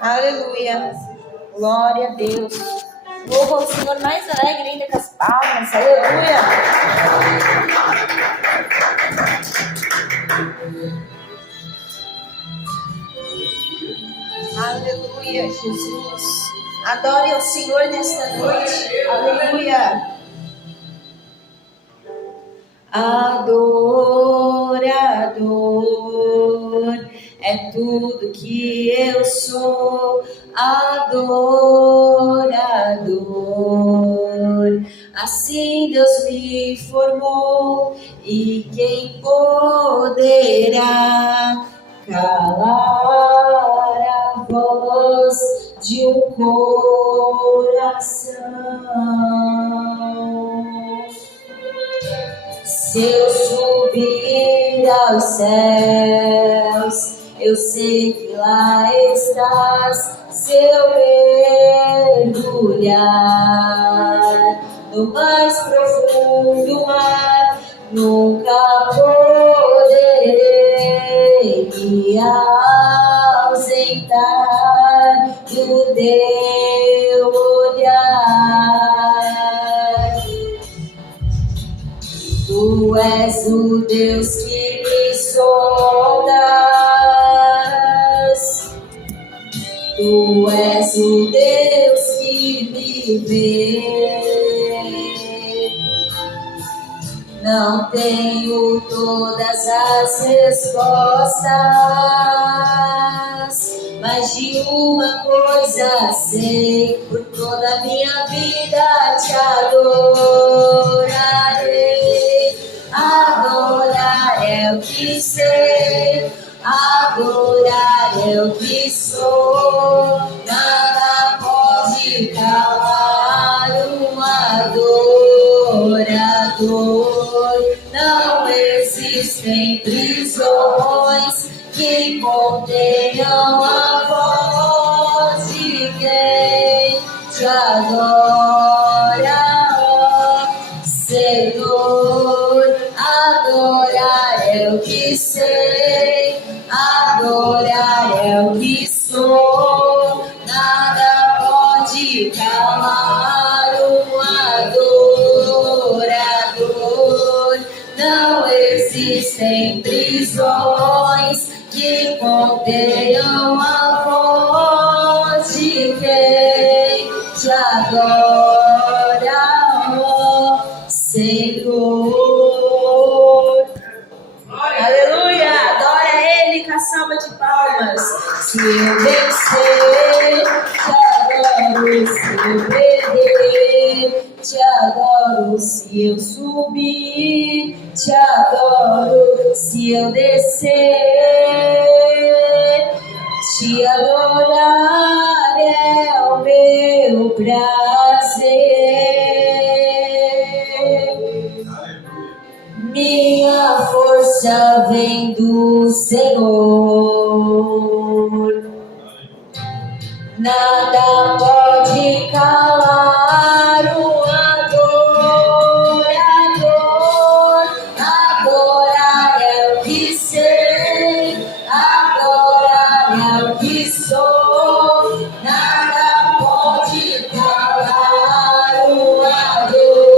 Aleluia. Glória a Deus. Louva o Senhor mais alegre ainda com as palmas. Aleluia. Aleluia, Jesus. Adore ao Senhor nesta noite. Aleluia. Adorador é tudo que eu sou. Adorador. Assim Deus me formou, e quem poderá calar a voz de um coração? Se eu subir aos céus, eu sei que lá estás. Se eu mergulhar no mais profundo mar, nunca poderei me ausentar do teu olhar. Tu és o Deus que me sondas. Tu és o Deus que me vê. Não tenho todas as respostas, mas de uma coisa sei: por toda a minha vida te adorarei. Adorar é o que sei, adorar é o que sou. Nada pode calar um adorador. Não existem prisões que contenham a voz de quem te adora, ó Senhor. Adorar é o que sei, adorar é o que sou. Nada pode calar um adorador. Não existem prisões que contenham a voz de quem te adora, ó Senhor. Aleluia! Adora Ele com a salva de palmas. Se eu vencer, te adoro. Se eu perder, te adoro. Se eu subir, te adoro. Se eu descer, te adorar é o meu prazer. Minha força vem do Senhor. Nada pode calar o adorador. Adorar é o que sei, adorar é o que sou. Nada pode calar o adorador.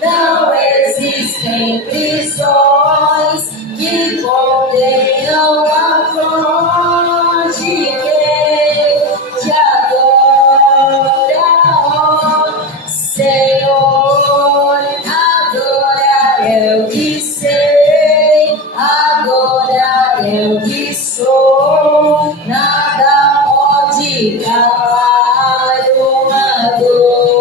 Não existem prisões que contenham a voz de quem te adora, ó Senhor. Adorar é o que sei, adorar é o que sou. Nada pode calar um adorador.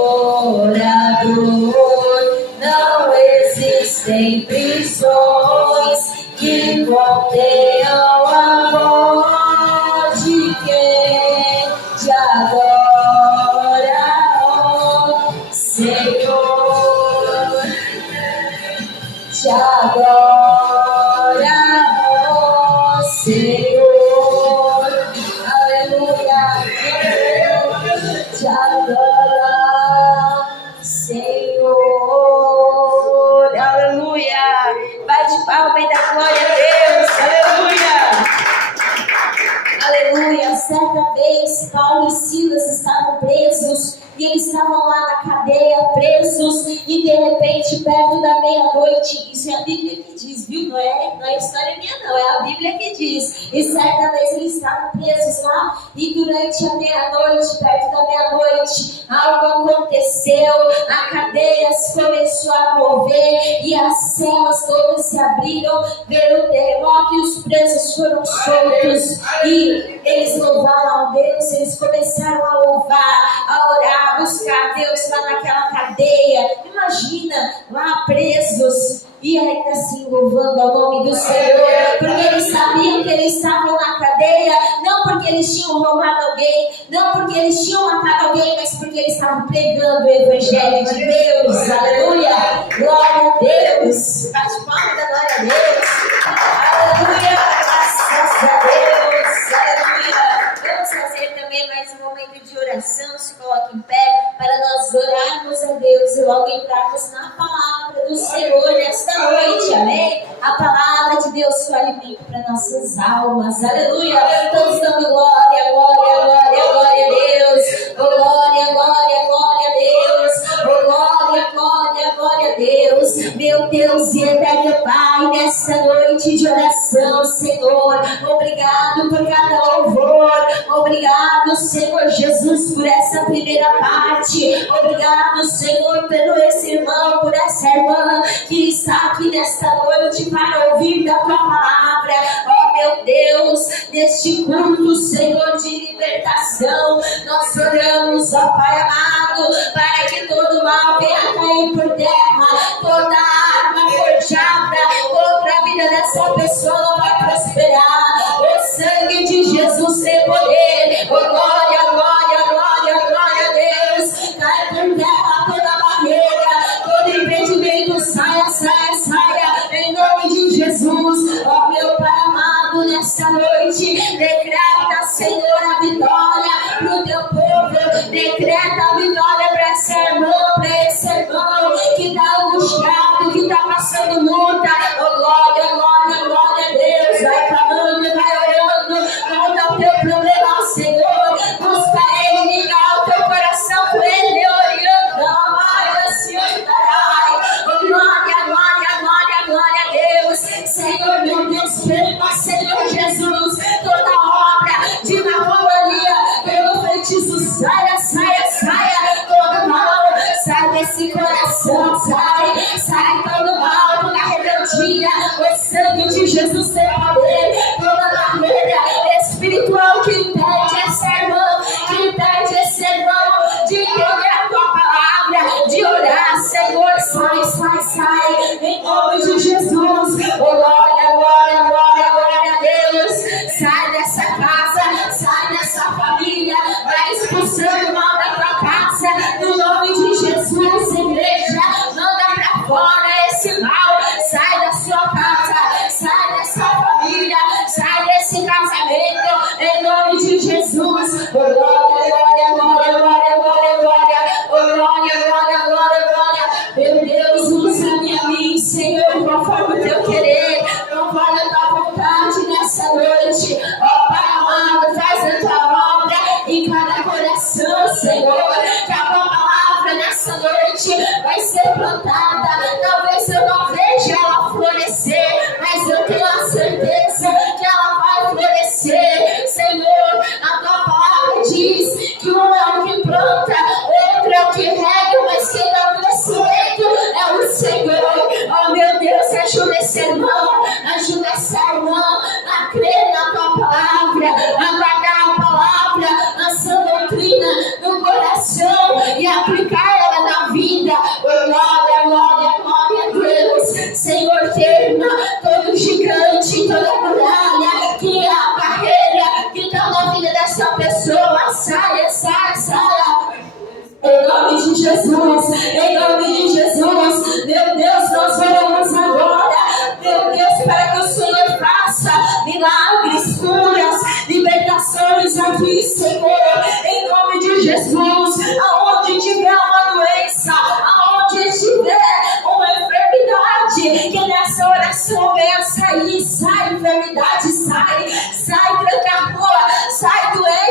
Não existem prisões que contenham a voz de quem te adora, ó Senhor. Te adora, ó Senhor. Aleluia. Te adora, Senhor. Aleluia. Bate palma e dá glória a Deus. Aleluia. certa vez, Paulo e Silas estavam presos, e eles estavam lá na cadeia, presos, e de repente, perto da meia-noite, isso é a Bíblia que diz, viu? Não é história minha não, é a Bíblia que diz. E certa vez eles estavam presos lá, e durante a meia-noite, perto da meia-noite, algo aconteceu, a cadeia começou a mover, e as celas todas se abriram, veio o terremoto, e os presos foram soltos, e eles louvaram a Deus, eles começaram a louvar, a orar, a buscar Deus lá naquela cadeia. Imagina, lá presos, e ainda assim louvando ao nome do Senhor, porque eles sabiam que eles estavam na cadeia, não porque eles tinham roubado alguém, não porque eles tinham matado alguém, mas porque eles estavam pregando o Evangelho de Deus. Aleluia, glória a Deus, bate palma da glória a Deus, aleluia, graças a Deus, aleluia. Vamos fazer também mais um momento de oração, se coloque em pé, para nós orarmos a Deus e logo entrarmos na palavra do Senhor nesta noite, amém? A palavra de Deus foi alimento para nossas almas, aleluia. Todos dando glória, glória, glória, glória a Deus, oh, glória, glória, glória a Deus, oh, glória, glória, glória a Deus, meu Deus e eterno Pai, nesta noite de oração, Senhor, obrigado por cada louvor, obrigado, Senhor Jesus, por essa primeira parte, obrigado, Senhor, pelo esse irmão, por essa irmã que está aqui nesta noite para ouvir da tua palavra, ó meu Deus, neste culto, Senhor, de libertação, nós oramos, ó Pai amado, para que todo mal venha cair por terra, toda arma forjada contra a vida dessa pessoa não vai prosperar, o sangue de Jesus tem poder, oh glória, glória, glória, glória a Deus, cai por terra toda barreira, todo impedimento, saia, saia, saia, em nome de Jesus, ó meu Pai amado, nesta noite, decreta, Senhor, a vitória pro teu povo, decreta a vitória para essa irmã, para esse irmão que está angustiado, que está passando luta, oh glória, glória, glória a Deus, vai clamando, vai orando, conta o teu problema ao Senhor, busca Ele, liga o teu coração com Ele, orando, amai, Senhor, darai, glória, glória, glória, glória a Deus, Senhor, meu Deus, perdoa, Senhor Jesus, toda obra de macumbaria, pelo feitiço, saia, saia, saia, todo mal, sai desse coração, sai todo mal, toda rebeldia, o sangue de Jesus tem poder, toda barreira espiritual que impede essa irmã, que impede esse irmão de entender a tua palavra, de orar, Senhor, sai, sai, sai, em nome de Jesus, oh glória, glória, glória, glória a Deus, sai dessa casa, sai dessa família, vai expulsando o mal da tua casa, no nome de Jesus, igreja, manda pra fora esse mal, sai da sua casa, sai dessa família, sai desse casamento, em nome de Jesus, oh glória, glória, glória, glória, glória, glória, oh glória, glória, glória, glória, meu Deus, usa-me a mim, Senhor, conforme o teu querer, conforme a tua vontade nessa noite, ó Pai amado, faz a tua obra em cada coração, Senhor, que a tua palavra nessa noite vai ser plantada, talvez eu não veja ela florescer, mas eu tenho a certeza que ela vai florescer, Senhor, a tua palavra diz que um é o que planta, outro é o que rega, mas quem dá o crescimento é o Senhor, oh meu Deus, ajuda esse irmão, ajuda essa irmã a crer na tua palavra, a guardar a palavra, a sã doutrina no coração e aplicar ela na vida, oh glória, glória, glória a Deus, Senhor, queima todo gigante, toda muralha, que é a barreira que está na vida dessa pessoa, saia, saia, saia. Em nome de Jesus, em nome de Jesus, meu Deus, nós oramos agora, meu Deus, para que o Senhor faça milagres, curas, libertações aqui, Senhor, em nome de Jesus, aonde tiver uma doença, aonde tiver uma enfermidade, que nessa oração venha sair, sai enfermidade, sai tranca-rua, sai doença,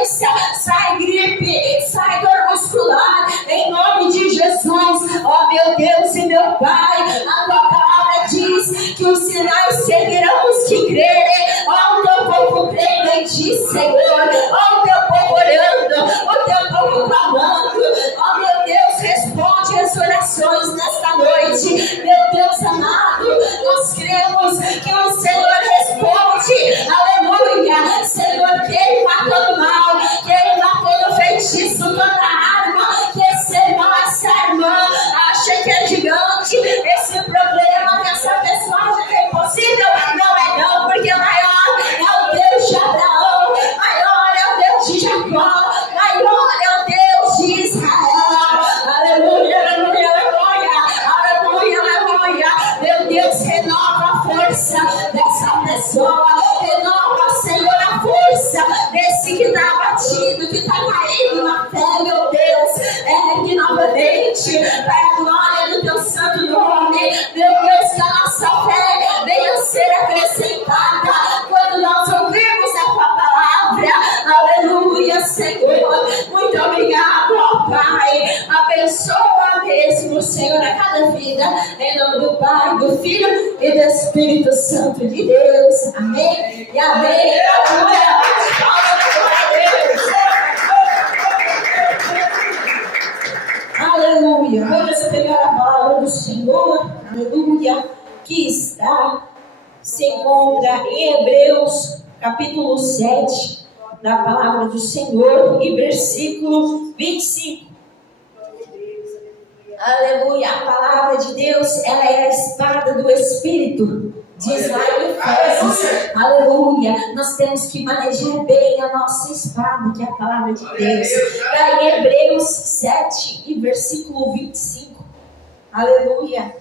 meu Deus e meu Pai, a tua palavra diz que os sinais seguirão os que crerem. Ó, o teu povo crendo em ti, Senhor. Ó, o teu povo orando, o teu povo clamando. Ó, meu Deus, responde as orações nesta noite. Meu Deus amado, nós cremos que o Senhor responde. Aleluia. Senhor, queima todo mal, queima todo feitiço, toda arma que esse irmão, essa irmã acha que é gigante. Esse problema que essa pessoa acha que é impossível, não é não, porque maior é o Deus de Abraão, maior é o Deus de Jacó, maior é o Deus de Israel. Aleluia, aleluia, aleluia, aleluia, aleluia. Meu Deus, renova a força dessa pessoa, renova, Senhor, a força desse que está abatido, que está caído na fé, meu Deus. Ergue novamente para a glória do teu santo nome. Meu Deus, que a nossa fé venha ser acrescentada quando nós ouvirmos a tua palavra. Aleluia, Senhor. Muito obrigado, ó Pai. Abençoa mesmo, Senhor, a cada vida. Em nome do Pai, do Filho e do Espírito Santo de Deus. Amém e amém. Aleluia. Aleluia. Vamos pegar a palavra do Senhor. Aleluia. Que se encontra em Hebreus, capítulo 7, da palavra do Senhor, e versículo 25. Aleluia. A palavra de Deus, ela é a espada do Espírito. Diz lá em Efésios, aleluia, nós temos que manejar bem a nossa espada, que é a palavra de Deus. Está em Hebreus 7 e versículo 25, aleluia.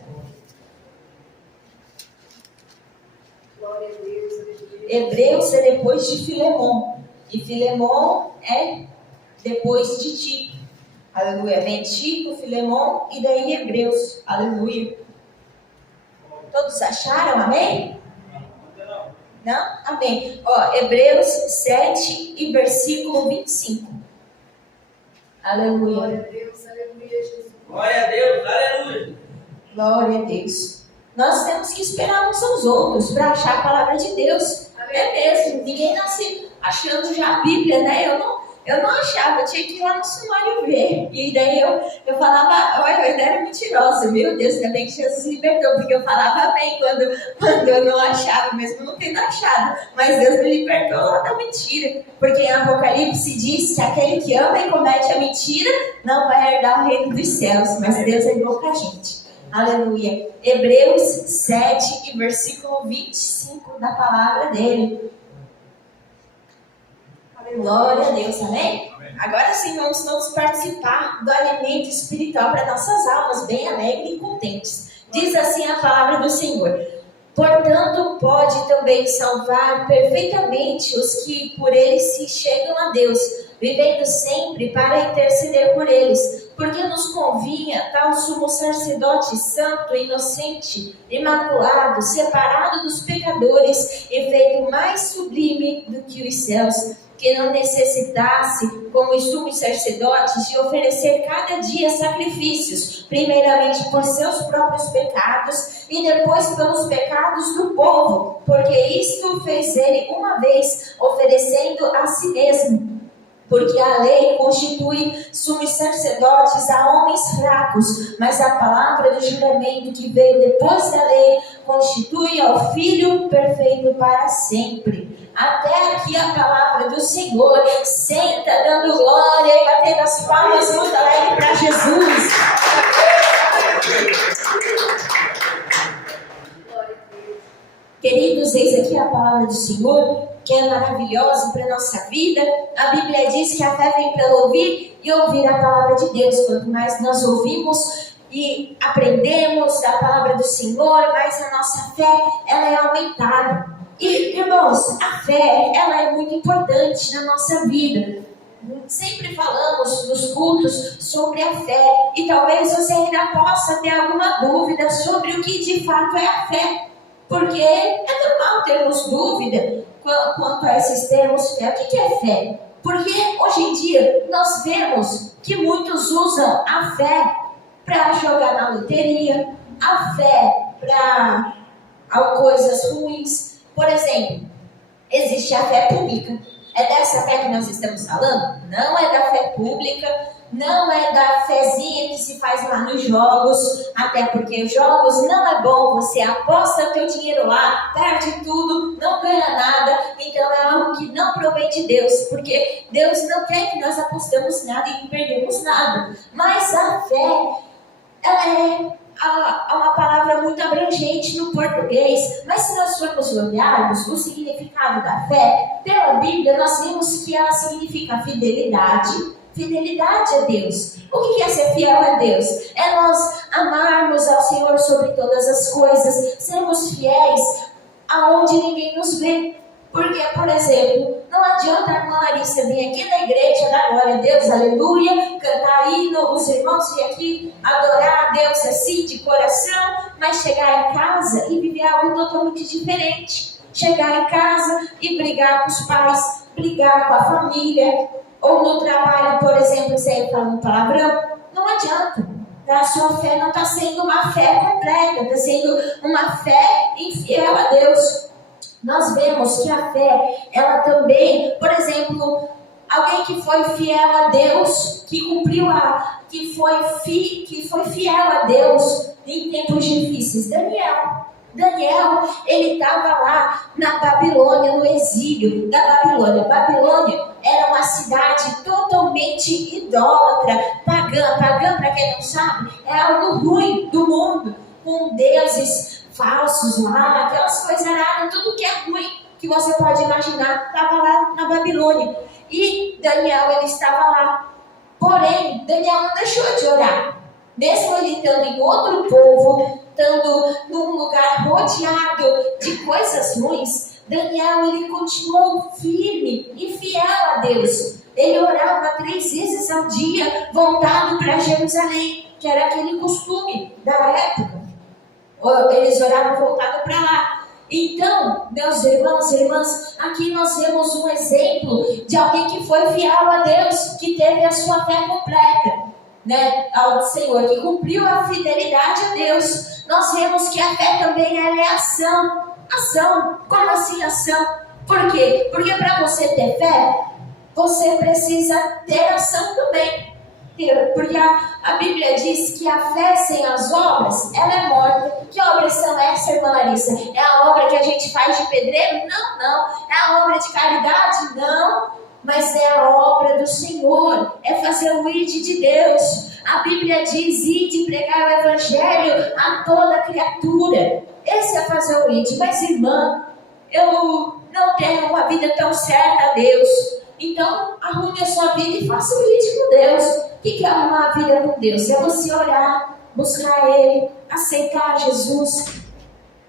Hebreus é depois de Filemon, e Filemon é depois de Tito, aleluia. Vem Tito, Filemon e daí Hebreus, aleluia. Todos acharam? Amém? Não? Amém. Ó, Hebreus 7 e versículo 25. Aleluia. Glória a Deus, aleluia, Jesus. Glória a Deus, aleluia. Glória a Deus. Nós temos que esperar uns aos outros para achar a palavra de Deus. É mesmo. Ninguém nasce achando já a Bíblia, né? Eu não achava, eu tinha que ir lá no sumário ver. E daí eu falava, olha, eu era mentirosa. Meu Deus, ainda bem que Jesus libertou, porque eu falava amém quando eu não achava, mesmo não tendo achado. Mas Deus me libertou lá da mentira. Porque em Apocalipse diz que aquele que ama e comete a mentira não vai herdar o reino dos céus. Mas Deus herdou pra gente. Aleluia. Hebreus 7 e versículo 25 da palavra dele. Glória a Deus, amém? Agora sim, vamos todos participar do alimento espiritual para nossas almas, bem alegres e contentes. Diz assim a palavra do Senhor: portanto, pode também salvar perfeitamente os que por ele se chegam a Deus, vivendo sempre para interceder por eles, porque nos convinha tal sumo sacerdote santo, inocente, imaculado, separado dos pecadores e feito mais sublime do que os céus, que não necessitasse, como os sumos sacerdotes, de oferecer cada dia sacrifícios, primeiramente por seus próprios pecados e depois pelos pecados do povo, porque isto fez ele uma vez, oferecendo a si mesmo. Porque a lei constitui sumos sacerdotes a homens fracos, mas a palavra do juramento que veio depois da lei constitui ao Filho perfeito para sempre. Até aqui a palavra do Senhor. Senta dando glória e batendo as palmas muito alegre para Jesus. Queridos, eis aqui a palavra do Senhor, que é maravilhosa para a nossa vida. A Bíblia diz que a fé vem pelo ouvir e ouvir a palavra de Deus. Quanto mais nós ouvimos e aprendemos da palavra do Senhor, mais a nossa fé ela é aumentada. E, irmãos, a fé ela é muito importante na nossa vida. Sempre falamos nos cultos sobre a fé, e talvez você ainda possa ter alguma dúvida sobre o que de fato é a fé. Porque é normal termos dúvida quanto a esses termos fé. O que é fé? Porque hoje em dia nós vemos que muitos usam a fé para jogar na loteria, a fé para coisas ruins. Por exemplo, existe a fé pública. É dessa fé que nós estamos falando? Não é da fé pública, não é da fezinha que se faz lá nos jogos, até porque os jogos não é bom, você aposta teu dinheiro lá, perde tudo, não ganha nada, então é algo que não provém de Deus, porque Deus não quer que nós apostemos nada e perdemos nada. Mas a fé, ela é uma palavra muito abrangente no português, mas se nós formos olharmos o significado da fé, pela Bíblia nós vemos que ela significa fidelidade. Fidelidade a Deus. O que é ser fiel a Deus? É nós amarmos ao Senhor sobre todas as coisas, sermos fiéis aonde ninguém nos vê. Porque, por exemplo, não adianta a irmã Larissa vir aqui na igreja, dar glória a Deus, aleluia, cantar hino, os irmãos vir aqui adorar a Deus assim, de coração, mas chegar em casa e viver algo totalmente diferente. Chegar em casa e brigar com os pais, brigar com a família, ou no trabalho, por exemplo, você falando palavrão, não adianta. A sua fé não está sendo uma fé completa, está sendo uma fé infiel a Deus. Nós vemos que a fé, ela também, por exemplo, alguém que foi fiel a Deus, que cumpriu que foi fiel a Deus em tempos difíceis. Daniel, ele estava lá na Babilônia, no exílio da Babilônia. Babilônia era uma cidade totalmente idólatra, pagã. Pagã, para quem não sabe, é algo ruim do mundo, com deuses falsos lá, aquelas coisas aradas, tudo que é ruim que você pode imaginar, estava lá na Babilônia. E Daniel, ele estava lá. Porém, Daniel não deixou de orar. Mesmo ele estando em outro povo, estando num lugar rodeado de coisas ruins, Daniel, ele continuou firme e fiel a Deus. Ele orava 3 vezes ao dia, voltado para Jerusalém, que era aquele costume da época. Eles oravam voltado para lá. Então, meus irmãos e irmãs, aqui nós vemos um exemplo de alguém que foi fiel a Deus, que teve a sua fé completa, ao Senhor, que cumpriu a fidelidade a Deus. Nós vemos que a fé também é ação. Ação. Como assim ação? Por quê? Porque para você ter fé, você precisa ter ação também. Porque a Bíblia diz que a fé sem as obras, ela é morta. Que obras são essas, irmã Larissa? É a obra que a gente faz de pedreiro? Não. É a obra de caridade? Não. Mas é a obra do Senhor. É fazer o ide de Deus. A Bíblia diz, ide pregar o Evangelho a toda criatura. Esse é fazer o ide. Mas irmã, eu não tenho uma vida tão certa a Deus. Então, arrume a sua vida e faça o ide com Deus. O que é arrumar a vida com Deus? É você orar, buscar Ele, aceitar Jesus,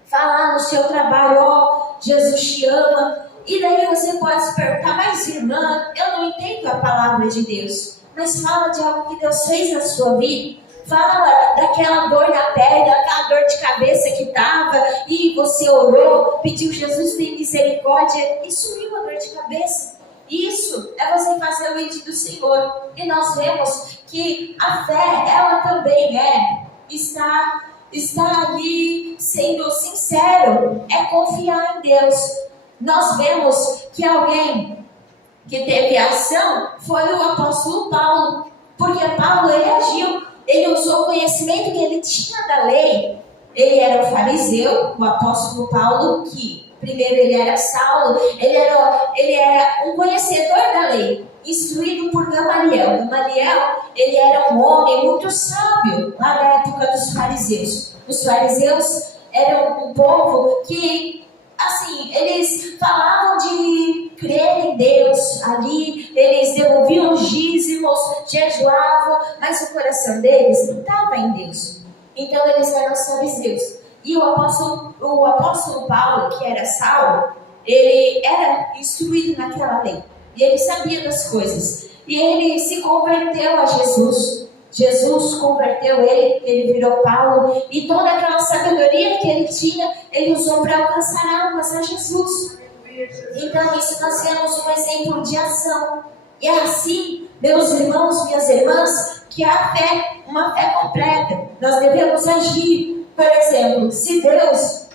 falar no seu trabalho, Jesus te ama. E daí você pode se perguntar, mas irmã, eu não entendo a palavra de Deus. Mas fala de algo que Deus fez na sua vida. Fala daquela dor na perna, daquela dor de cabeça que estava, e você orou, pediu Jesus tem misericórdia, e sumiu a dor de cabeça. Isso é você fazer o ide do Senhor. E nós vemos que a fé, ela também está ali sendo sincero, é confiar em Deus. Nós vemos que alguém que teve ação foi o apóstolo Paulo, porque Paulo, ele agiu, ele usou o conhecimento que ele tinha da lei. Ele era um fariseu, o apóstolo Paulo, que primeiro ele era Saulo, ele era um conhecedor da lei, instruído por Gamaliel. Gamaliel, ele era um homem muito sábio lá na época dos fariseus. Os fariseus eram um povo que, assim, eles falavam de crer em Deus ali, eles devolviam os dízimos, jejuavam, mas o coração deles não estava em Deus. Então eles eram os fariseus. E o apóstolo Paulo, que era Saulo, ele era instruído naquela lei. E ele sabia das coisas. E ele se converteu a Jesus. Jesus converteu ele virou Paulo. E toda aquela sabedoria que ele tinha, ele usou para alcançar almas a Jesus. Então, isso nós temos um exemplo de ação. E é assim, meus irmãos, minhas irmãs, que a fé uma fé completa. Nós devemos agir. Por exemplo, se Deus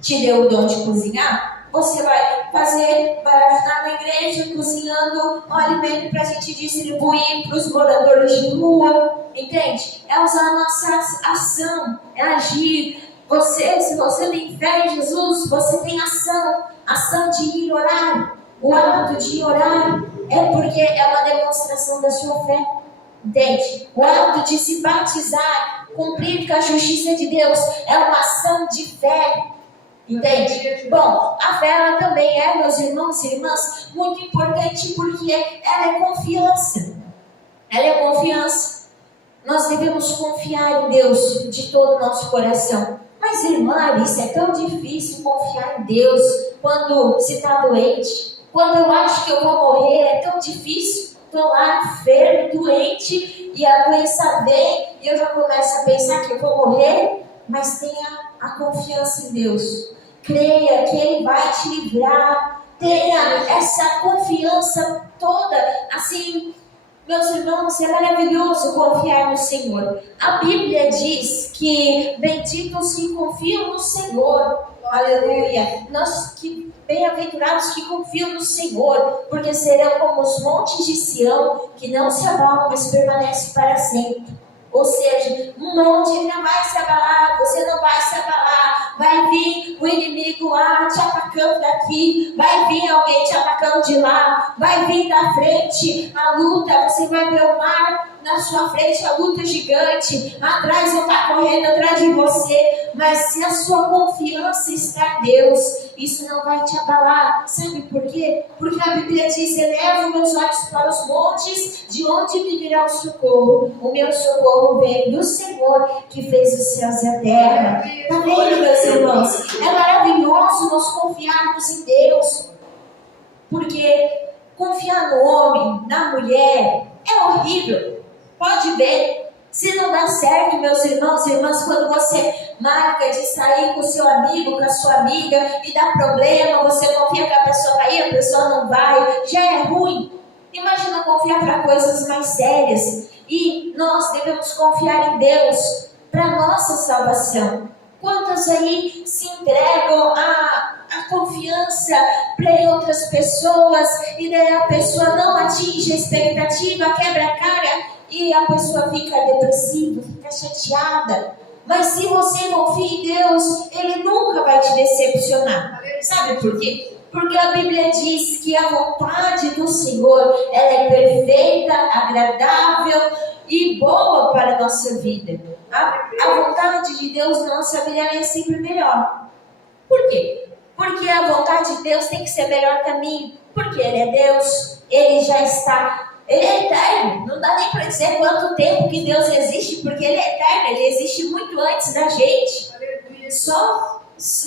te deu o dom de cozinhar, você vai ajudar na igreja cozinhando um alimento para a gente distribuir para os moradores de rua, entende? É usar a nossa ação, é agir. Se você tem fé em Jesus, você tem ação de ir orar. O ato de ir orar é porque é uma demonstração da sua fé, entende? O ato de se batizar, cumprir com a justiça de Deus, é uma ação de fé. Entende? Bom, a fé ela também é, meus irmãos e irmãs, muito importante porque ela é confiança. Ela é confiança. Nós devemos confiar em Deus de todo o nosso coração. Mas, irmã, isso é tão difícil confiar em Deus quando se está doente. Quando eu acho que eu vou morrer, é tão difícil. Estou lá enfermo, doente, e a doença vem, e eu já começo a pensar que eu vou morrer. Mas tenha a confiança em Deus. Creia que Ele vai te livrar. Tenha essa confiança toda. Assim, meus irmãos, é maravilhoso confiar no Senhor. A Bíblia diz que benditos que confiam no Senhor. Aleluia. Bem-aventurados que confiam no Senhor, porque serão como os montes de Sião, que não se abalam, mas permanecem para sempre. Ou seja, um monte não vai se abalar, você não vai se abalar. Vai vir o inimigo lá te atacando daqui, vai vir alguém te atacando de lá, vai vir da frente a luta, você vai ver o mar na sua frente, a luta gigante, atrás eu estou correndo atrás de você, mas se a sua confiança está em Deus, isso não vai te abalar. Sabe por quê? Porque a Bíblia diz: elevo meus olhos para os montes, de onde me virá o socorro? O meu socorro vem do Senhor, que fez os céus e a terra. Está vendo, meus irmãos? É maravilhoso nós confiarmos em Deus, porque confiar no homem, na mulher, é horrível. Pode ver, se não dá certo, meus irmãos e irmãs, quando você marca de sair com o seu amigo, com a sua amiga, e dá problema, você confia que a pessoa vai ir, a pessoa não vai, já é ruim. Imagina confiar para coisas mais sérias. E nós devemos confiar em Deus para a nossa salvação. Quantas aí se entregam a confiança para outras pessoas, e daí a pessoa não atinge a expectativa, quebra a cara, e a pessoa fica depressiva, fica chateada. Mas se você confia em Deus, Ele nunca vai te decepcionar. Sabe por quê? Porque a Bíblia diz que a vontade do Senhor, ela é perfeita, agradável e boa para a nossa vida. A vontade de Deus na nossa vida é sempre melhor. Por quê? Porque a vontade de Deus tem que ser melhor que a minha. Porque Ele é Deus, Ele já está... Ele é eterno, não dá nem para dizer quanto tempo que Deus existe, porque Ele é eterno, Ele existe muito antes da gente. Só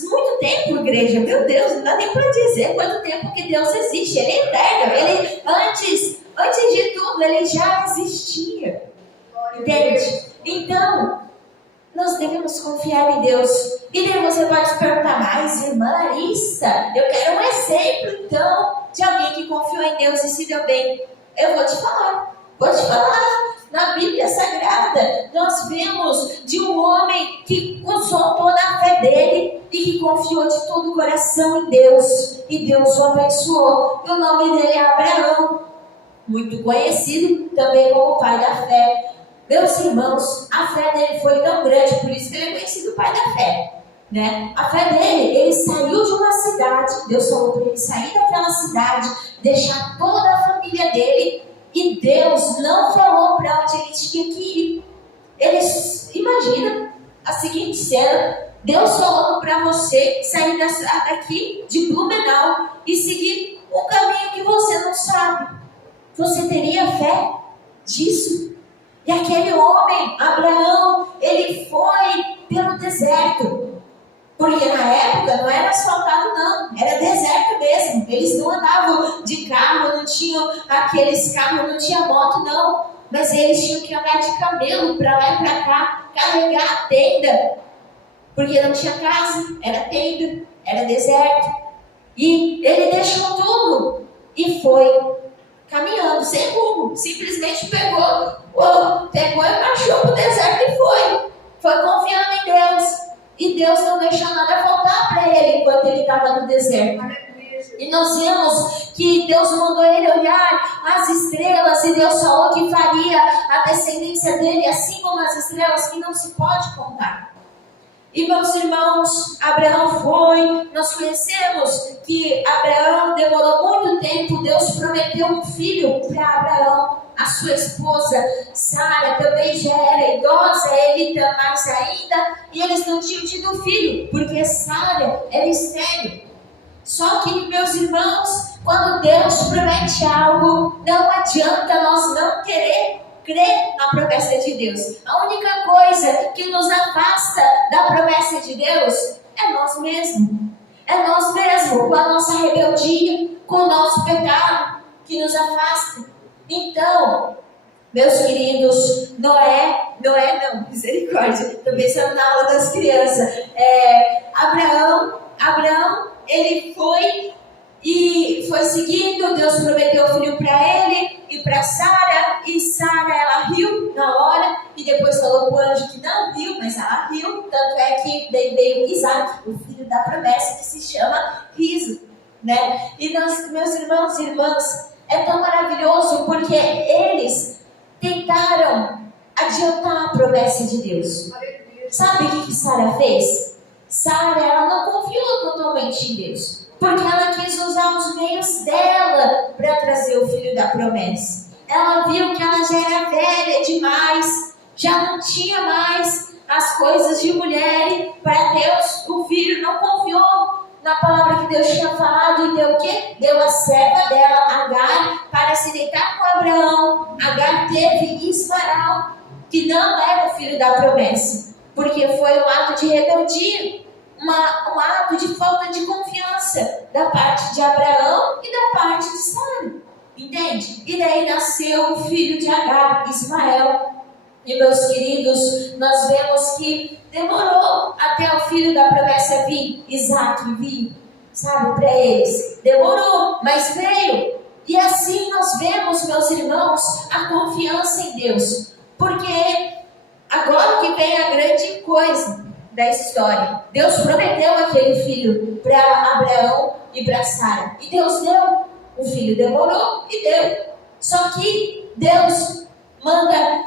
muito tempo, igreja, meu Deus, não dá nem para dizer quanto tempo que Deus existe. Ele é eterno, Ele antes de tudo, Ele já existia. Entende? Então, nós devemos confiar em Deus. E daí você pode se perguntar: mas irmã Larissa, eu quero um exemplo então de alguém que confiou em Deus e se deu bem. Eu vou te falar. Na Bíblia Sagrada, nós vemos de um homem que usou toda a fé dele e que confiou de todo o coração em Deus. E Deus o abençoou. E o nome dele é Abraão, muito conhecido também como pai da fé. Meus irmãos, a fé dele foi tão grande, por isso que ele é conhecido pai da fé. Né? A fé dele, ele saiu de uma cidade, Deus falou para ele sair daquela cidade, deixar toda a família dele, e Deus não falou para onde ele tinha que ir. Imagina a seguinte cena: Deus falando para você sair daqui de Blumenau e seguir um caminho que você não sabe. Você teria fé disso? E aquele homem, Abraão, ele foi pelo deserto. Porque na época não era asfaltado não, era deserto mesmo. Eles não andavam de carro, não tinham aqueles carros, não tinha moto não. Mas eles tinham que andar de camelo para lá e para cá, carregar a tenda. Porque não tinha casa, era tenda, era deserto. E ele deixou tudo e foi caminhando, sem rumo, simplesmente pegou e marchou para o deserto e foi confiando em Deus, e Deus não deixou nada faltar para ele enquanto ele estava no deserto. E nós vemos que Deus mandou ele olhar as estrelas, e Deus falou que faria a descendência dele assim como as estrelas que não se pode contar. E meus irmãos, Abraão foi, nós conhecemos que Abraão demorou muito tempo, Deus prometeu um filho para Abraão, a sua esposa Sara também já era idosa, ele mais ainda, e eles não tinham tido filho, porque Sara era estéril. Só que, meus irmãos, quando Deus promete algo, não adianta nós não querer crer na promessa de Deus. A única coisa que nos afasta da promessa de Deus é nós mesmos. É nós mesmos, com a nossa rebeldia, com o nosso pecado, que nos afasta. Então, meus queridos, Noé não, misericórdia, estou pensando na aula das crianças. Abraão, ele foi seguindo, Deus prometeu o filho para ele e para Sara, e Sara, ela riu na hora, e depois falou para o anjo que não riu, mas ela riu, tanto é que veio Isaac, o filho da promessa, que se chama riso, né? E nós, meus irmãos e irmãs, é tão maravilhoso, porque eles tentaram adiantar a promessa de Deus. Sabe o que Sara fez? Sara, ela não confiou totalmente em Deus, porque ela quis usar os meios dela para trazer o filho da promessa. Ela viu que ela já era velha demais, já não tinha mais as coisas de mulher para Deus. O filho não confiou na palavra que Deus tinha falado e deu o quê? Deu a serva dela, Agar, para se deitar com Abraão. Agar teve Ismael, que não era o filho da promessa, porque foi um ato de rebeldia. Um ato de falta de confiança da parte de Abraão e da parte de Sara, entende? E daí nasceu o filho de Agar, Ismael. E meus queridos, nós vemos que demorou até o filho da promessa vir, Isaac vir, sabe, para eles. Demorou, mas veio. E assim nós vemos, meus irmãos, a confiança em Deus. Porque agora que vem a grande coisa da história. Deus prometeu aquele filho para Abraão e para Sara. E Deus deu. O filho demorou e deu. Só que Deus manda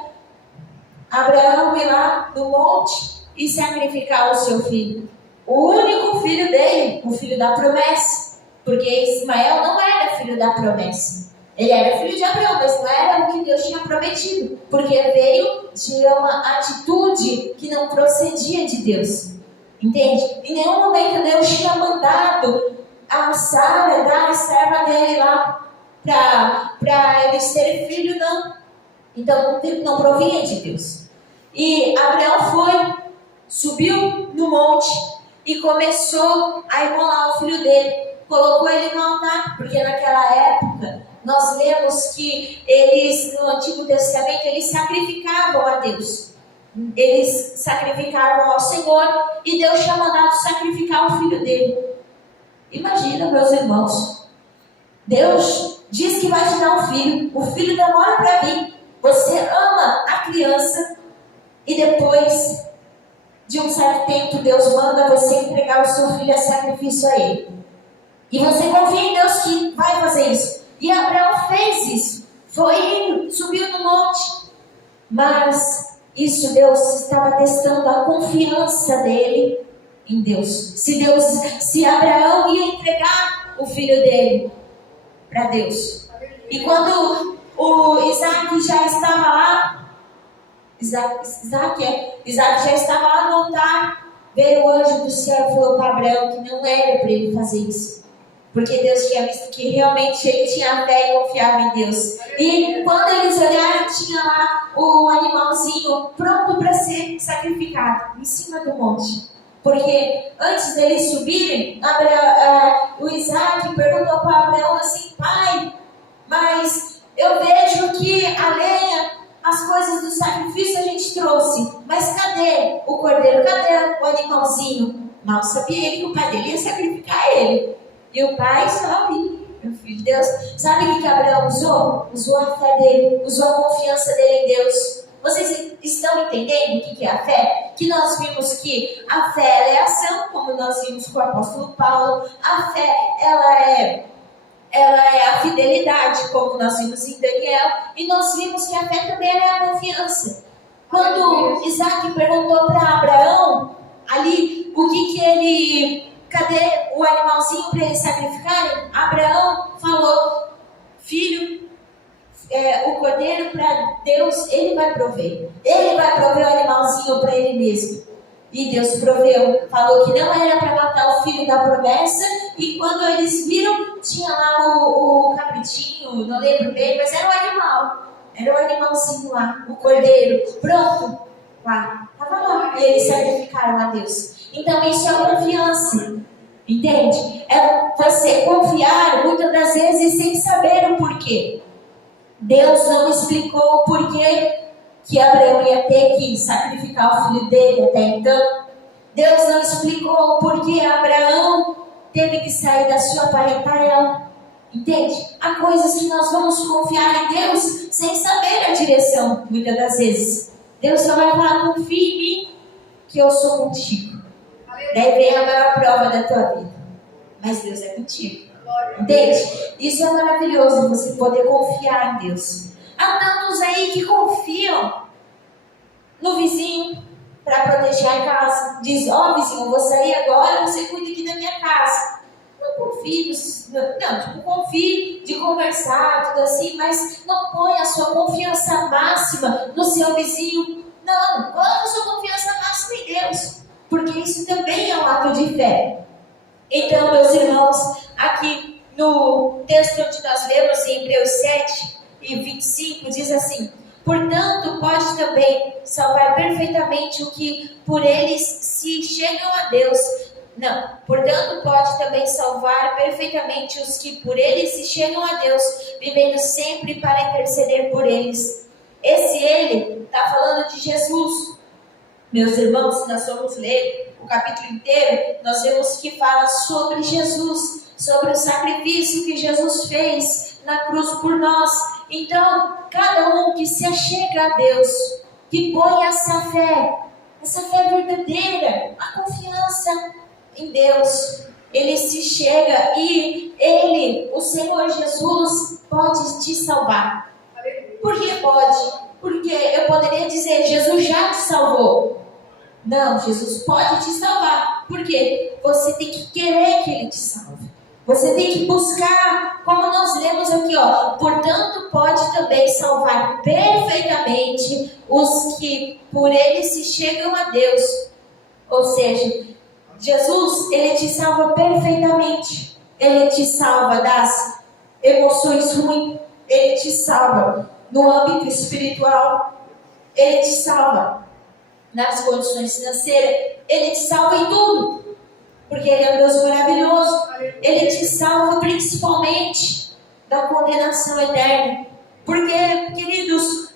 Abraão ir lá no monte e sacrificar o seu filho. O único filho dele, o filho da promessa. Porque Ismael não era filho da promessa. Ele era filho de Abraão, mas não era o que Deus tinha prometido, porque veio de uma atitude que não procedia de Deus, entende? Em nenhum momento Deus tinha mandado a Sara dar a serva dele lá para eles terem filho, não. Então não provinha de Deus. E Abraão subiu no monte e começou a imolar o filho dele. Colocou ele no altar, porque naquela época nós lemos que eles, no Antigo Testamento, eles sacrificavam a Deus. Eles sacrificavam ao Senhor, e Deus tinha mandado sacrificar o filho dele. Imagina, meus irmãos, Deus diz que vai te dar um filho, o filho demora para vir. Você ama a criança, e depois de um certo tempo, Deus manda você entregar o seu filho a sacrifício a ele. E você confia em Deus que vai fazer isso. E Abraão fez isso. Foi indo, subiu no monte. Mas isso Deus estava testando a confiança dele em Deus. Se Abraão ia entregar o filho dele para Deus. E quando o Isaac já estava lá, Isaac já estava lá no altar, veio o anjo do céu e falou para Abraão que não era para ele fazer isso. Porque Deus tinha visto que realmente ele tinha fé e confiava em Deus. E quando eles olharam, tinha lá o animalzinho pronto para ser sacrificado em cima do monte. Porque antes deles subirem, o Isaac perguntou para Abraão assim: pai, mas eu vejo que a lenha, as coisas do sacrifício a gente trouxe, mas cadê o cordeiro? Cadê o animalzinho? Mal sabia ele que o pai dele ia sacrificar ele. E o pai só meu filho. Deus, sabe o que Abraão usou? Usou a fé dele, usou a confiança dele em Deus. Vocês estão entendendo o que é a fé? Que nós vimos que a fé ela é ação, como nós vimos com o apóstolo Paulo. A fé ela é a fidelidade, como nós vimos em Daniel. E nós vimos que a fé também é a confiança. Quando Isaac perguntou para Abraão, ali, cadê o animalzinho para eles sacrificarem? Abraão falou, filho, o cordeiro para Deus, ele vai prover. Ele vai prover o animalzinho para ele mesmo. E Deus proveu, falou que não era para matar o filho da promessa. E quando eles viram, tinha lá o cabritinho, não lembro bem, mas era um animal. Era um animalzinho lá, o cordeiro, pronto, lá, estava lá. E eles sacrificaram a Deus. Então isso é confiança, entende? É você confiar muitas das vezes sem saber o porquê. Deus não explicou o porquê que Abraão ia ter que sacrificar o filho dele até então. Deus não explicou o porquê Abraão teve que sair da sua parentela. Entende? Há coisas que nós vamos confiar em Deus sem saber a direção, muitas das vezes. Deus só vai falar, confia em mim, que eu sou contigo. Daí vem a maior prova da tua vida. Mas Deus é contigo. Entende? Isso é maravilhoso, você poder confiar em Deus. Há tantos aí que confiam no vizinho para proteger a casa. Diz, vizinho, eu vou sair agora, você cuida aqui da minha casa. Não confie, confie de conversar, tudo assim, mas não põe a sua confiança máxima no seu vizinho. Não, coloque a sua confiança máxima em Deus, porque isso também é um ato de fé. Então, meus irmãos, aqui no texto onde nós vemos em Hebreus 7:25, diz assim: portanto, pode também salvar perfeitamente o que por eles se chegam a Deus. Portanto, pode também salvar perfeitamente os que por eles se chegam a Deus, vivendo sempre para interceder por eles. Esse ele está falando de Jesus. Meus irmãos, se nós formos ler o capítulo inteiro, nós vemos que fala sobre Jesus, sobre o sacrifício que Jesus fez na cruz por nós. Então, cada um que se achega a Deus, que põe essa fé verdadeira, a confiança em Deus, ele se chega e ele, o Senhor Jesus, pode te salvar. Por que pode? Porque eu poderia dizer, Jesus já te salvou. Não, Jesus pode te salvar. Por quê? Você tem que querer que ele te salve. Você tem que buscar, como nós lemos aqui, portanto pode também salvar perfeitamente os que por ele se chegam a Deus. Ou seja, Jesus, ele te salva perfeitamente. Ele te salva das emoções ruins. Ele te salva no âmbito espiritual. Ele te salva nas condições financeiras. Ele te salva em tudo. Porque ele é um Deus maravilhoso. Ele te salva principalmente da condenação eterna. Porque, queridos,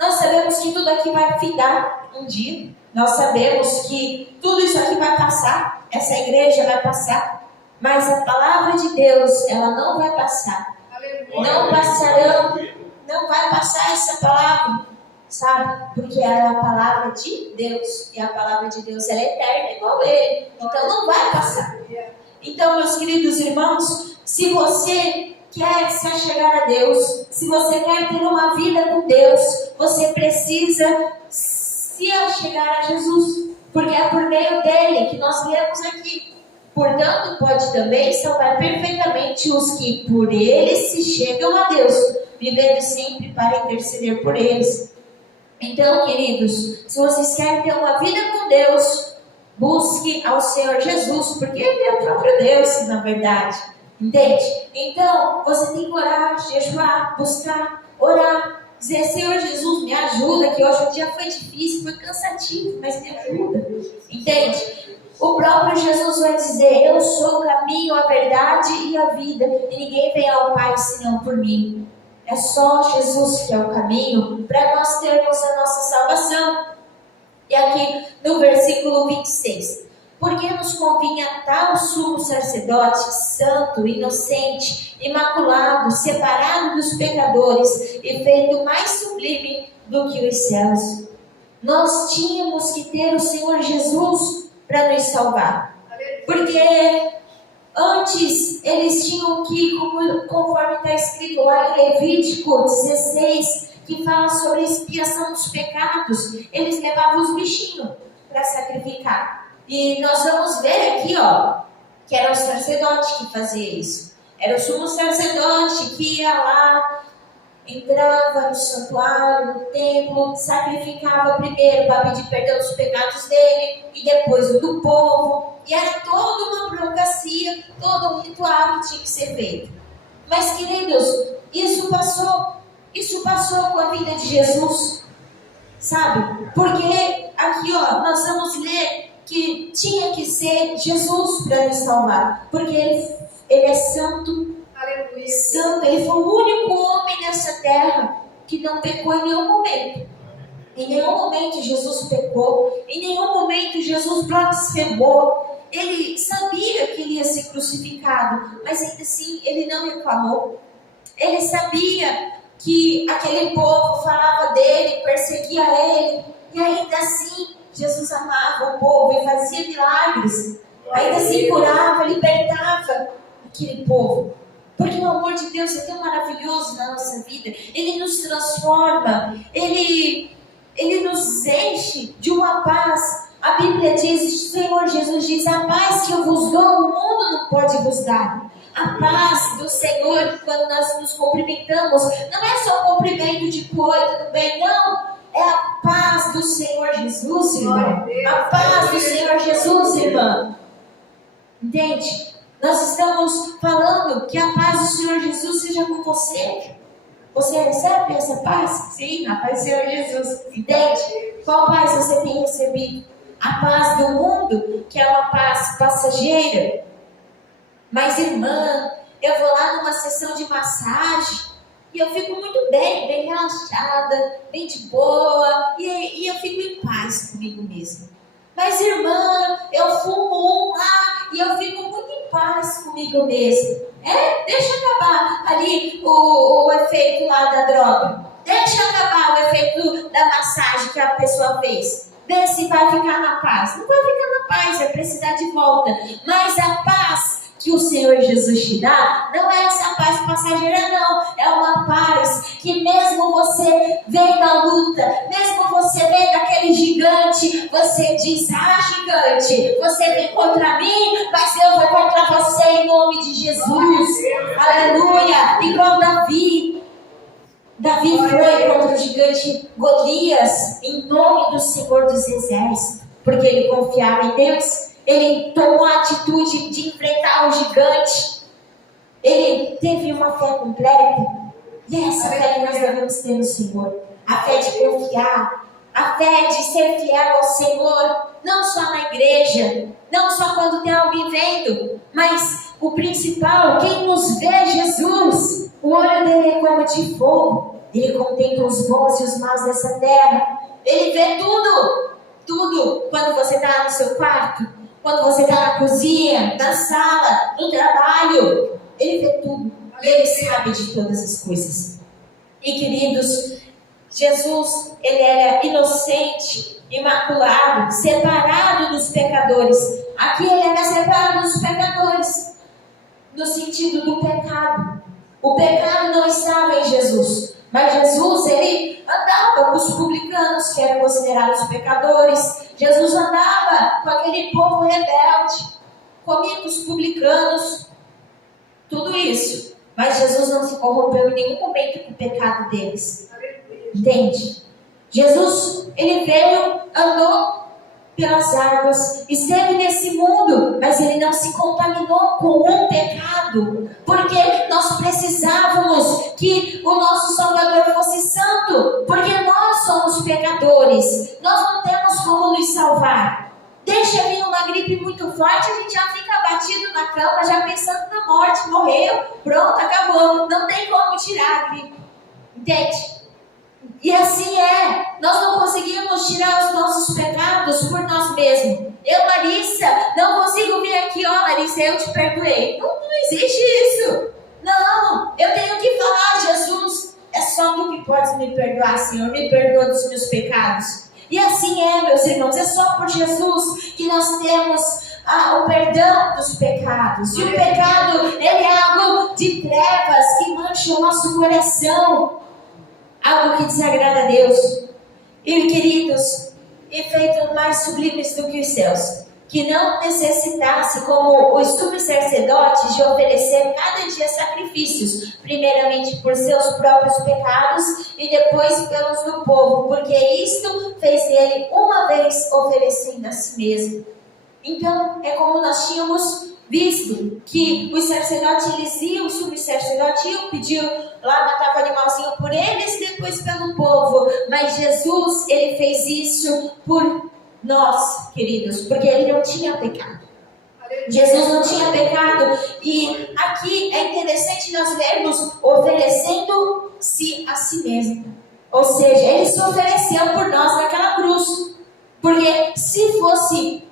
nós sabemos que tudo aqui vai findar um dia. Nós sabemos que tudo isso aqui vai passar. Essa igreja vai passar. Mas a palavra de Deus, ela não vai passar. Não passarão. Não vai passar essa palavra. Sabe? Porque é a palavra de Deus. E a palavra de Deus, ela é eterna, igual ele. Então não vai passar. Então, meus queridos irmãos, se você quer se achegar a Deus, se você quer ter uma vida com Deus, você precisa se achegar a Jesus. Porque é por meio dele que nós lemos aqui. Portanto, pode também salvar perfeitamente os que por ele se chegam a Deus, vivendo sempre para interceder por eles. Então, queridos, se vocês querem ter uma vida com Deus, busque ao Senhor Jesus, porque Ele é o próprio Deus, na verdade. Entende? Então, você tem que orar, jejuar, buscar, orar, dizer, Senhor Jesus, me ajuda, que hoje o dia foi difícil, foi cansativo, mas me ajuda. Entende? O próprio Jesus vai dizer, eu sou o caminho, a verdade e a vida, e ninguém vem ao Pai senão por mim. É só Jesus que é o caminho para nós termos a nossa salvação. E aqui no versículo 26. porque nos convinha tal sumo sacerdote, santo, inocente, imaculado, separado dos pecadores e feito mais sublime do que os céus. Nós tínhamos que ter o Senhor Jesus para nos salvar, porque antes eles tinham que, conforme está escrito lá em Levítico 16, que fala sobre a expiação dos pecados, eles levavam os bichinhos para sacrificar. E nós vamos ver aqui, que era o sacerdote que fazia isso. Era o sumo sacerdote que ia lá, entrava no santuário, no templo, sacrificava primeiro para pedir perdão dos pecados dele e depois o do povo. E era toda uma burocracia, todo um ritual que tinha que ser feito. Mas, queridos, isso passou com a vida de Jesus, sabe? Porque aqui, nós vamos ler que tinha que ser Jesus para nos salvar, porque ele é santo. Aleluia. Santo, ele foi o único homem nessa terra que não pecou em nenhum momento. Em nenhum momento Jesus pecou, em nenhum momento Jesus blasfemou. Ele sabia que ele ia ser crucificado, mas ainda assim ele não reclamou. Ele sabia que aquele povo falava dele, perseguia ele, e ainda assim Jesus amava o povo e fazia milagres. Ainda assim curava, libertava aquele povo. Porque o amor de Deus é tão maravilhoso na nossa vida. Ele nos transforma, ele nos enche de uma paz. A Bíblia diz, o Senhor Jesus diz: a paz que eu vos dou, o mundo não pode vos dar. A paz do Senhor, quando nós nos cumprimentamos, não é só um cumprimento de oi, tudo bem, não. É a paz do Senhor Jesus, irmão. A paz do Senhor Jesus, irmã. Entende? Nós estamos falando que a paz do Senhor Jesus seja com você. Você recebe essa paz? Sim, a paz do Senhor Jesus. Entende? Qual paz você tem recebido? A paz do mundo, que é uma paz passageira. Mas, irmã, eu vou lá numa sessão de massagem e eu fico muito bem relaxada, bem de boa, e eu fico em paz comigo mesma. Mas, irmã, eu fumo lá e eu fico muito em paz comigo mesma. Deixa acabar ali o efeito lá da droga. Deixa acabar o efeito da massagem que a pessoa fez. Vê se vai ficar na paz. Não vai ficar na paz, vai precisar de volta. Mas a paz que o Senhor Jesus te dá, não é essa paz passageira, não. É uma paz que mesmo você vem da luta, mesmo você vem daquele gigante, você diz: ah, gigante, você vem contra mim, mas eu vou contra você em nome de Jesus. Aleluia. Igual Davi foi contra o gigante Golias em nome do Senhor dos Exércitos, porque ele confiava em Deus. Ele tomou a atitude de enfrentar o gigante. Ele teve uma fé completa. E é essa fé que nós devemos ter no Senhor. A fé de confiar. A fé de ser fiel ao Senhor. Não só na igreja. Não só quando tem alguém vendo. Mas o principal, quem nos vê, Jesus. O olho dele é como de fogo. Ele contempla os bons e os maus dessa terra. Ele vê tudo. Tudo. Quando você está no seu quarto. Quando você está na cozinha, na sala, no trabalho, ele vê tudo. Ele sabe de todas as coisas. E, queridos, Jesus, ele era inocente, imaculado, separado dos pecadores. Aqui ele era separado dos pecadores, no sentido do pecado. O pecado não estava em Jesus. Mas Jesus, ele andava com os publicanos, que eram considerados pecadores. Jesus andava com aquele povo rebelde, comia com os publicanos, tudo isso. Mas Jesus não se corrompeu em nenhum momento com o pecado deles. Entende? Jesus, ele veio, andou pelas águas, esteve nesse mundo, mas ele não se contaminou com o pecado, porque nós precisávamos que o nosso Salvador fosse santo, porque nós somos pecadores, nós não temos como nos salvar. Deixa vir uma gripe muito forte, a gente já fica abatido na cama, já pensando na morte, morreu, pronto, acabou, não tem como tirar a gripe, entende? E assim é, nós não conseguimos tirar os nossos pecados por nós mesmos. Eu, Larissa, não consigo vir aqui, ó, Larissa, eu te perdoei. Não existe isso. Não, eu tenho que falar, Jesus, é só tu que podes me perdoar, Senhor, me perdoa dos meus pecados. E assim é, meus irmãos, é só por Jesus que nós temos o perdão dos pecados. E o pecado, ele é algo de trevas que mancha o nosso coração. Algo que desagrada a Deus. E queridos, efeitos mais sublimes do que os céus, que não necessitasse, como os sumos sacerdotes, de oferecer cada dia sacrifícios, primeiramente por seus próprios pecados e depois pelos do povo, porque isto fez ele uma vez oferecendo a si mesmo. Então, é como nós tínhamos visto, que os sacerdotes, eles iam, os sumos sacerdotes iam pedir lá, matava animalzinho por eles e depois pelo povo, mas Jesus, ele fez isso por nós, queridos, porque ele não tinha pecado. Jesus não tinha pecado. E aqui é interessante nós vermos oferecendo-se a si mesmo, ou seja, ele se ofereceu por nós naquela cruz, porque se fosse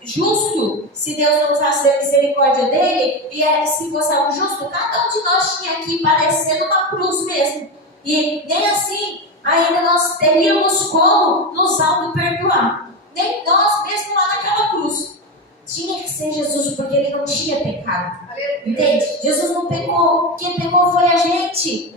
justo, se Deus não usasse a misericórdia dele, e se fosse algo justo, cada um de nós tinha aqui parecendo uma cruz mesmo. E nem assim ainda nós teríamos como nos auto-perdoar. Nem nós mesmo lá naquela cruz. Tinha que ser Jesus, porque ele não tinha pecado. Entende? Jesus não pecou. Quem pecou foi a gente.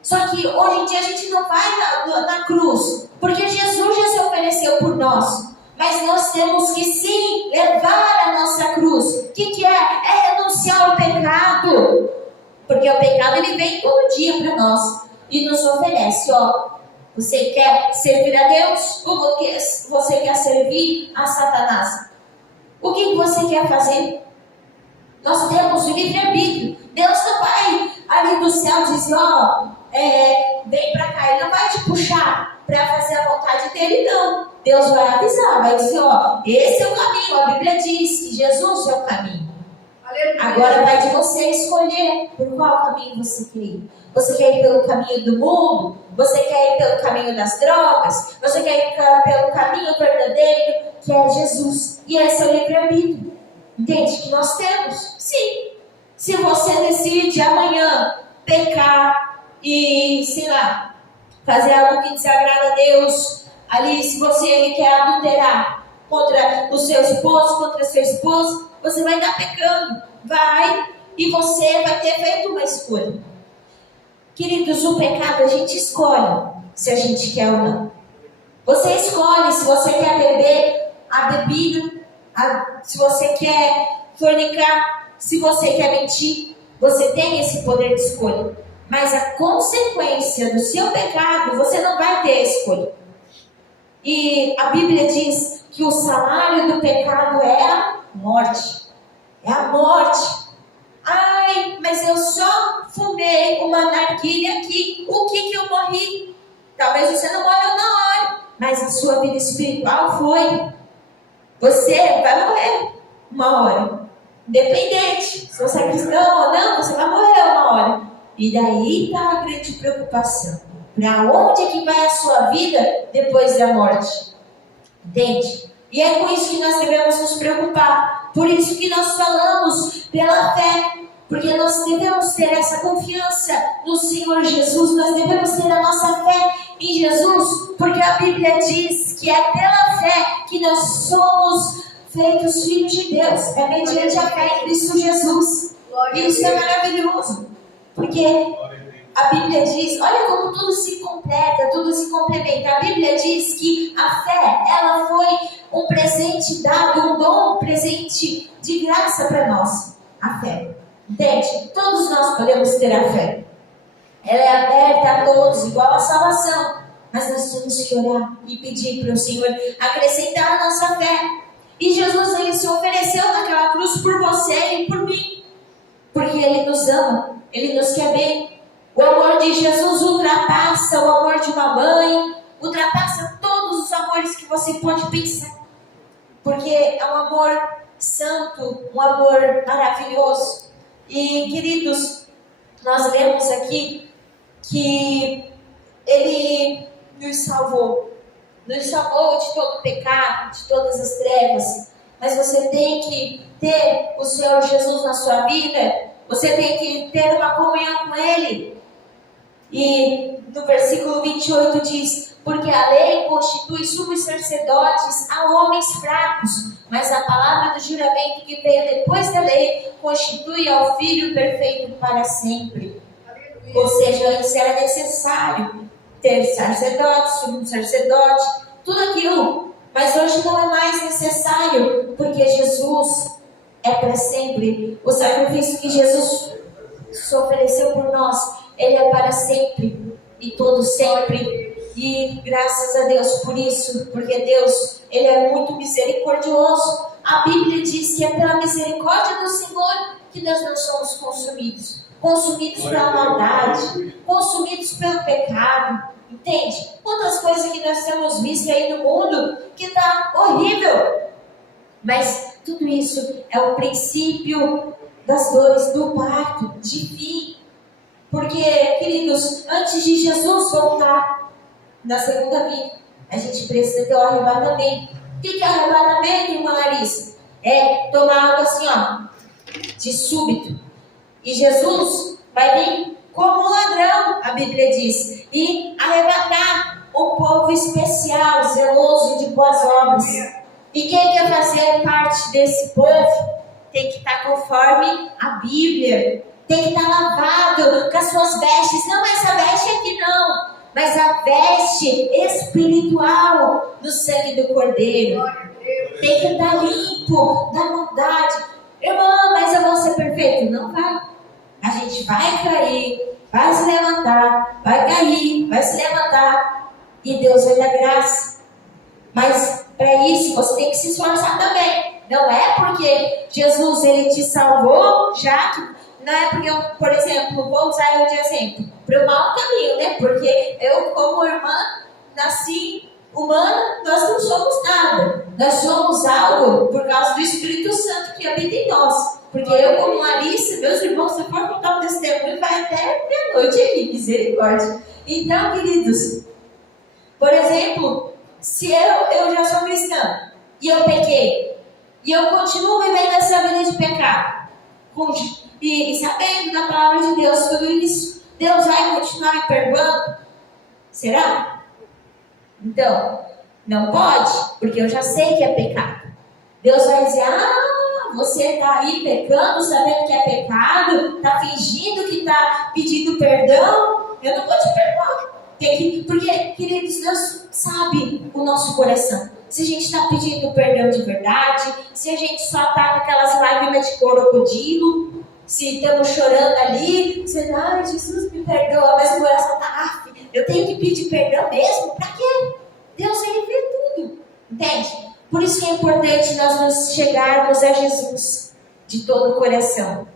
Só que hoje em dia a gente não vai na cruz, porque Jesus já se ofereceu por nós. Mas nós temos que sim levar a nossa cruz. O que é? É renunciar ao pecado. Porque o pecado, ele vem todo dia para nós e nos oferece, ó. Você quer servir a Deus ou você quer servir a Satanás? O que você quer fazer? Nós temos o livre-arbítrio. Deus não vai ali do céu dizer, ó, vem pra cá. Ele não vai te puxar para fazer a vontade dele, não. Deus vai avisar, vai dizer, ó, esse é o caminho. A Bíblia diz que Jesus é o caminho. Agora vai de você escolher por qual caminho você quer ir. Você quer ir pelo caminho do mundo? Você quer ir pelo caminho das drogas? Você quer ir pelo caminho verdadeiro, que é Jesus? E esse é o livre-arbítrio. Entende? Que nós temos. Sim. Se você decide amanhã pecar e, sei lá, fazer algo que desagrada a Deus, ali, se você quer adulterar contra o seu esposo, contra a sua esposa, você vai estar pecando. Vai, e você vai ter feito uma escolha. Queridos, o pecado a gente escolhe se a gente quer ou não. Você escolhe se você quer beber a bebida, se você quer fornicar, se você quer mentir. Você tem esse poder de escolha. Mas a consequência do seu pecado, você não vai ter escolha. E a Bíblia diz que o salário do pecado é a morte. É a morte. Ai, mas eu só fumei uma narguilha aqui. O que eu morri? Talvez você não morreu na hora, mas a sua vida espiritual foi. Você vai morrer uma hora. Independente se você é cristão ou não, você vai morrer uma hora. E daí está a grande preocupação. Para onde que vai a sua vida depois da morte? Entende? E é com isso que nós devemos nos preocupar. Por isso que nós falamos pela fé. Porque nós devemos ter essa confiança no Senhor Jesus. Nós devemos ter a nossa fé em Jesus. Porque a Bíblia diz que é pela fé que nós somos feitos filhos de Deus. É mediante a fé em Cristo Jesus. E isso é maravilhoso. Porque a Bíblia diz, olha como tudo se completa, tudo se complementa. A Bíblia diz que a fé, ela foi um presente dado, um dom, um presente de graça para nós. A fé. Entende? Todos nós podemos ter a fé. Ela é aberta a todos, igual a salvação. Mas nós temos que orar e pedir para o Senhor acrescentar a nossa fé. E Jesus, ele se ofereceu naquela cruz por você e por mim. Porque Ele nos ama, Ele nos quer bem. O amor de Jesus ultrapassa o amor de uma mãe, ultrapassa todos os amores que você pode pensar. Porque é um amor santo, um amor maravilhoso. E, queridos, nós lemos aqui que Ele nos salvou de todo pecado, de todas as trevas. Mas você tem que ter o Senhor Jesus na sua vida, você tem que ter uma comunhão com Ele. E no versículo 28 diz: porque a lei constitui sumos sacerdotes a homens fracos, mas a palavra do juramento que veio depois da lei constitui ao Filho perfeito para sempre. Ou seja, antes era necessário ter sacerdote, sumo sacerdote, tudo aquilo. Mas hoje não é mais necessário, porque Jesus é para sempre. O sacrifício que Jesus se ofereceu por nós, Ele é para sempre e todo sempre. E graças a Deus por isso, porque Deus, Ele é muito misericordioso. A Bíblia diz que é pela misericórdia do Senhor que nós não somos consumidos pela maldade, consumidos pelo pecado. Entende? Quantas coisas que nós temos visto aí no mundo que está horrível. Mas tudo isso é o princípio das dores do parto, de fim. Porque, queridos, antes de Jesus voltar na segunda vinda, a gente precisa ter o arrebatamento. O que é arrebatamento, irmã Larissa? É tomar algo assim, de súbito. E Jesus vai vir como um ladrão, a Bíblia diz, e arrebatar um povo especial, zeloso de boas obras. E quem quer fazer parte desse povo tem que estar conforme a Bíblia, tem que estar lavado com as suas vestes, não essa veste aqui não, mas a veste espiritual do sangue do Cordeiro. Tem que estar limpo da maldade. Irmã, mas eu vou ser perfeito? Não vai. A gente vai cair, vai se levantar, vai cair, vai se levantar, e Deus vai dar graça. Mas para isso você tem que se esforçar também. Não é porque Jesus Ele te salvou, não é porque eu, por exemplo, vou usar eu de exemplo, para o mau caminho, né? Porque eu, como irmã, nasci humana, nós não somos nada. Nós somos algo por causa do Espírito Santo que habita em nós. Porque eu, como Larissa, meus irmãos, se for contar um testemunho, vai até meia-noite aqui, misericórdia. Então, queridos, por exemplo, se eu já sou cristã e eu pequei, e eu continuo vivendo essa vida de pecado, e sabendo da palavra de Deus, tudo isso, Deus vai continuar me perdoando? Será? Então, não pode, porque eu já sei que é pecado. Deus vai dizer: você está aí pecando, sabendo que é pecado, está fingindo que está pedindo perdão, eu não vou te perdoar. Porque, queridos, Deus sabe o nosso coração. Se a gente está pedindo perdão de verdade, se a gente só está com aquelas lágrimas de crocodilo, se estamos chorando ali, dizendo: Jesus me perdoa, mas o coração está, eu tenho que pedir perdão mesmo? Para quê? Deus, Ele vê tudo, entende? Por isso que é importante nós nos chegarmos a Jesus de todo o coração.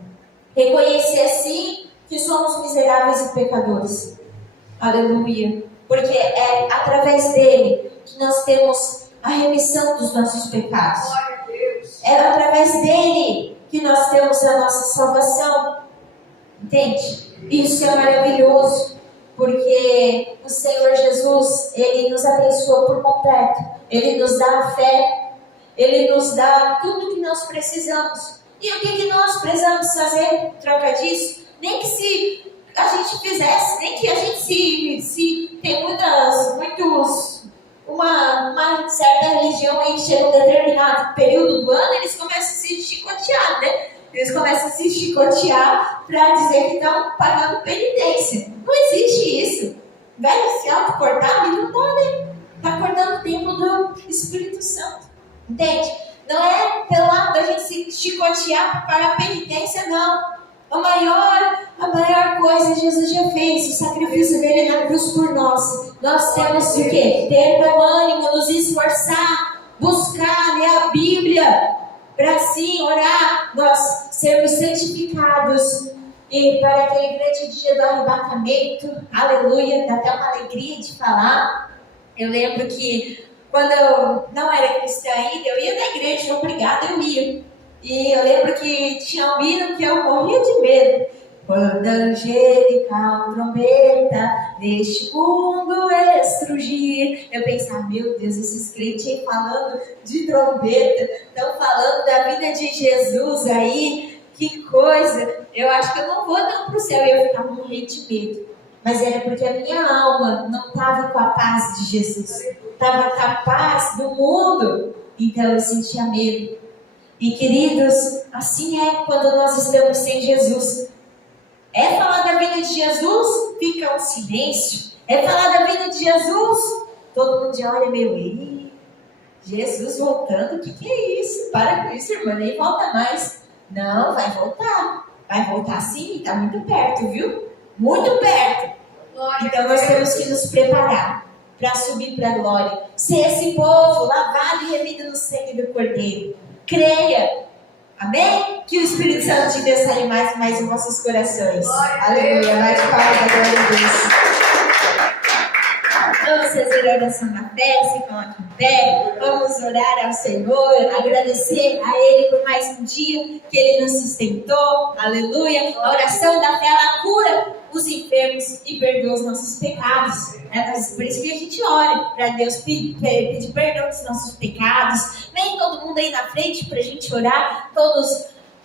Reconhecer assim que somos miseráveis e pecadores. Aleluia. Porque é através dele que nós temos a remissão dos nossos pecados. É através dele que nós temos a nossa salvação. Entende? Isso é maravilhoso. Porque o Senhor Jesus, Ele nos abençoa por completo. Ele nos dá a fé. Ele nos dá tudo que nós precisamos. E o que nós precisamos fazer em troca disso? Nem que se a gente fizesse, nem que a gente se tem uma certa religião aí chega um determinado período do ano, eles começam a se chicotear, né? Eles começam a se chicotear para dizer que estão pagando penitência. Não existe isso. Vai se autocortar e não podem. Está cortando o tempo do Espírito Santo. Entende? Não é pelo lado da gente se chicotear para pagar penitência, não. A maior coisa Jesus já fez, o sacrifício dele na cruz por nós. Nós temos o quê? Ter bom ânimo, nos esforçar, buscar, ler a Bíblia, para assim orar, nós sermos santificados. E para aquele grande dia do arrebatamento, aleluia, dá até uma alegria de falar. Eu lembro que quando eu não era cristã ainda, eu ia na igreja, obrigada, eu ia. E eu lembro que tinha um hino que eu morria de medo. Quando a angelical trombeta neste mundo estrugir. Eu pensava, meu Deus, esses crentes aí falando de trombeta, estão falando da vida de Jesus aí, que coisa. Eu acho que eu não vou não para o céu. Eu ficava morrendo de medo. Mas era porque a minha alma não estava com a paz de Jesus, estava com a paz do mundo, então eu sentia medo. E queridos, assim é quando nós estamos sem Jesus. É falar da vida de Jesus, fica um silêncio. É falar da vida de Jesus, todo mundo já olha meio, ei, Jesus voltando, o que é isso? Para com isso, irmã, nem volta mais. Não, vai voltar sim, está muito perto, viu? Muito perto. Então nós temos que nos preparar para subir para a glória. Ser esse povo lavado e remido no sangue do Cordeiro. Creia. Amém? Que o Espírito Santo de Deus saia mais e mais em nossos corações. Aleluia. Mais paz da glória de Deus. Vamos fazer a oração na fé, se coloque em pé. Vamos orar ao Senhor, agradecer a Ele por mais um dia que Ele nos sustentou. Aleluia. A oração da fé, ela cura os enfermos e perdoa os nossos pecados. Por isso que a gente ora para Deus pedir perdão dos nossos pecados. Vem todo mundo aí na frente para a gente orar, todos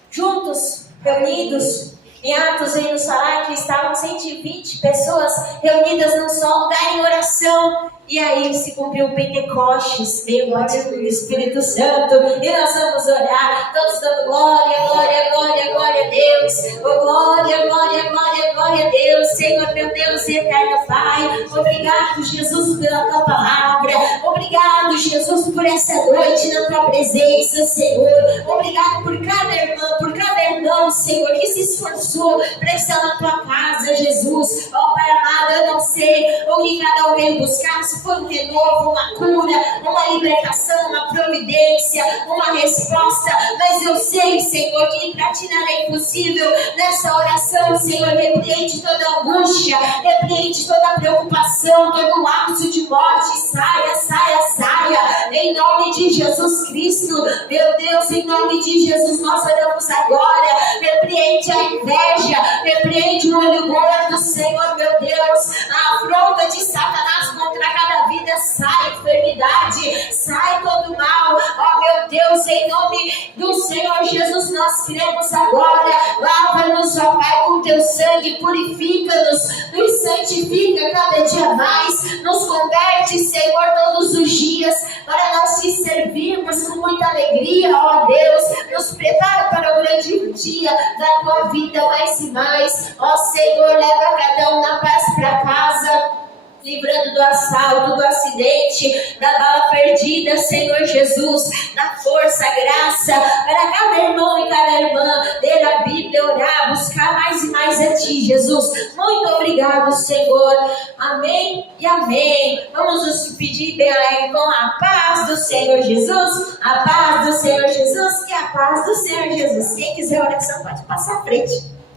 juntos, reunidos. Em Atos, aí no Salar, que estavam 120 pessoas reunidas num só lugar em oração. E aí se cumpriu o Pentecostes, veio o batismo do Espírito Santo. E nós vamos orar, todos dando glória, glória, glória, glória a Deus. Oh, glória, glória, glória, glória a Deus. Senhor, meu Deus e eterno Pai. Obrigado, Jesus, pela tua palavra. Obrigado, Jesus, por essa noite na tua presença, Senhor. Obrigado por cada irmã, por cada irmão, Senhor, que se esforçou para estar na tua casa, Jesus. Oh, Pai amado, eu não sei o que cada um veio buscar, se foi um renovo, uma cura, uma libertação, uma providência, uma resposta, mas eu sei, Senhor, que para ti nada é impossível. Nessa oração, Senhor, repreende toda angústia, repreende toda preocupação, todo lapso de morte, saia, saia, saia, em nome de Jesus Cristo. Meu Deus, em nome de Jesus, nós oramos agora. Repreende a inveja, repreende o olho gordo, Senhor, meu Deus, a afronta de Satanás contra cada vida, sai enfermidade, sai todo mal. Ó, meu Deus, em nome do Senhor Jesus, nós cremos agora. Lava-nos, ó Pai, com teu sangue, purifica-nos, nos santifica cada dia mais, nos converte, Senhor, todos os dias, para nós te servirmos com muita alegria, ó Deus. Nos prepara para o grande dia da tua vida mais e mais. Ó Senhor, leva cada um na paz para casa, livrando do assalto, do acidente, da bala perdida, Senhor Jesus, da força, graça, para cada irmão e cada irmã, ler a Bíblia, orar, buscar mais e mais a Ti, Jesus. Muito obrigado, Senhor. Amém e amém. Vamos nos pedir bem alegre com a paz do Senhor Jesus, a paz do Senhor Jesus e a paz do Senhor Jesus. Quem quiser oração pode passar à frente.